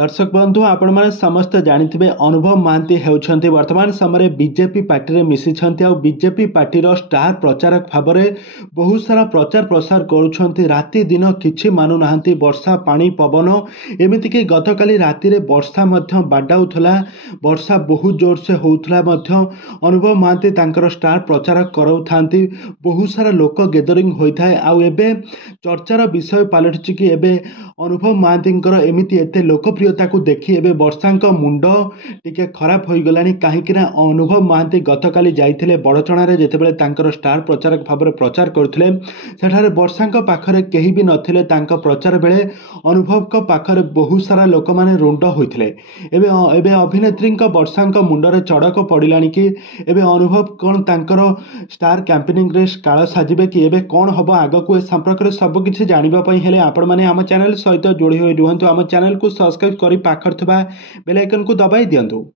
दर्शक बंधु आपण मैंने समस्त जानिथिबे अनुभव महांती हेउछंती वर्तमान समय बीजेपी पार्टी रे मिसिछंती आ बीजेपी पार्टी रो स्टार प्रचारक भाव में बहुत सारा प्रचार प्रसार करुछंती। राति दिन किछि मानु नाहंती। वर्षा पानी पवन एमिति कि गतकाली राति रे वर्षा मध्य बाडाउथला। वर्षा बहुत जोर से होउथला मध्य अनुभव महांती तांकर स्टार प्रचारक कराउथांती। बहुत सारा लोक गैदरिंग होइथाय आ एबे चर्चार विषय पलटिछि कि एबे अनुभव महांतींकर एमिति एते लोकप्रियता को देखि एबे वर्षांक मुंड टिके खराब हो गलानी। कहीं अनुभव महांती गतकाली जाइथिले बड़चणारे जेतेबेले तांकर स्टार प्रचारक भाव में प्रचार करथिले सेठारे वर्षांक पाखरे केही भी नथिले। तांका प्रचार बेले अनुभव को पाखरे बहुत सारा लोक माने रुंड होइथिले। एबे एबे अभिनेत्री वर्षांक मुंडरे चड़क पड़िलानी कि एबे अनुभव कौन तांकर स्टार कैंपेनिंग रे काळ साजिबे कि एबे कौन हबो आगकू ए संपर्क में सब किछि जानिबा पई हेले आपण माने हम चैनल सहित जोड़ी होई रुहंतु। हम चैनल को सब्सक्राइब करी पाखर थबा बेल आइकन को दबाई दियंतु।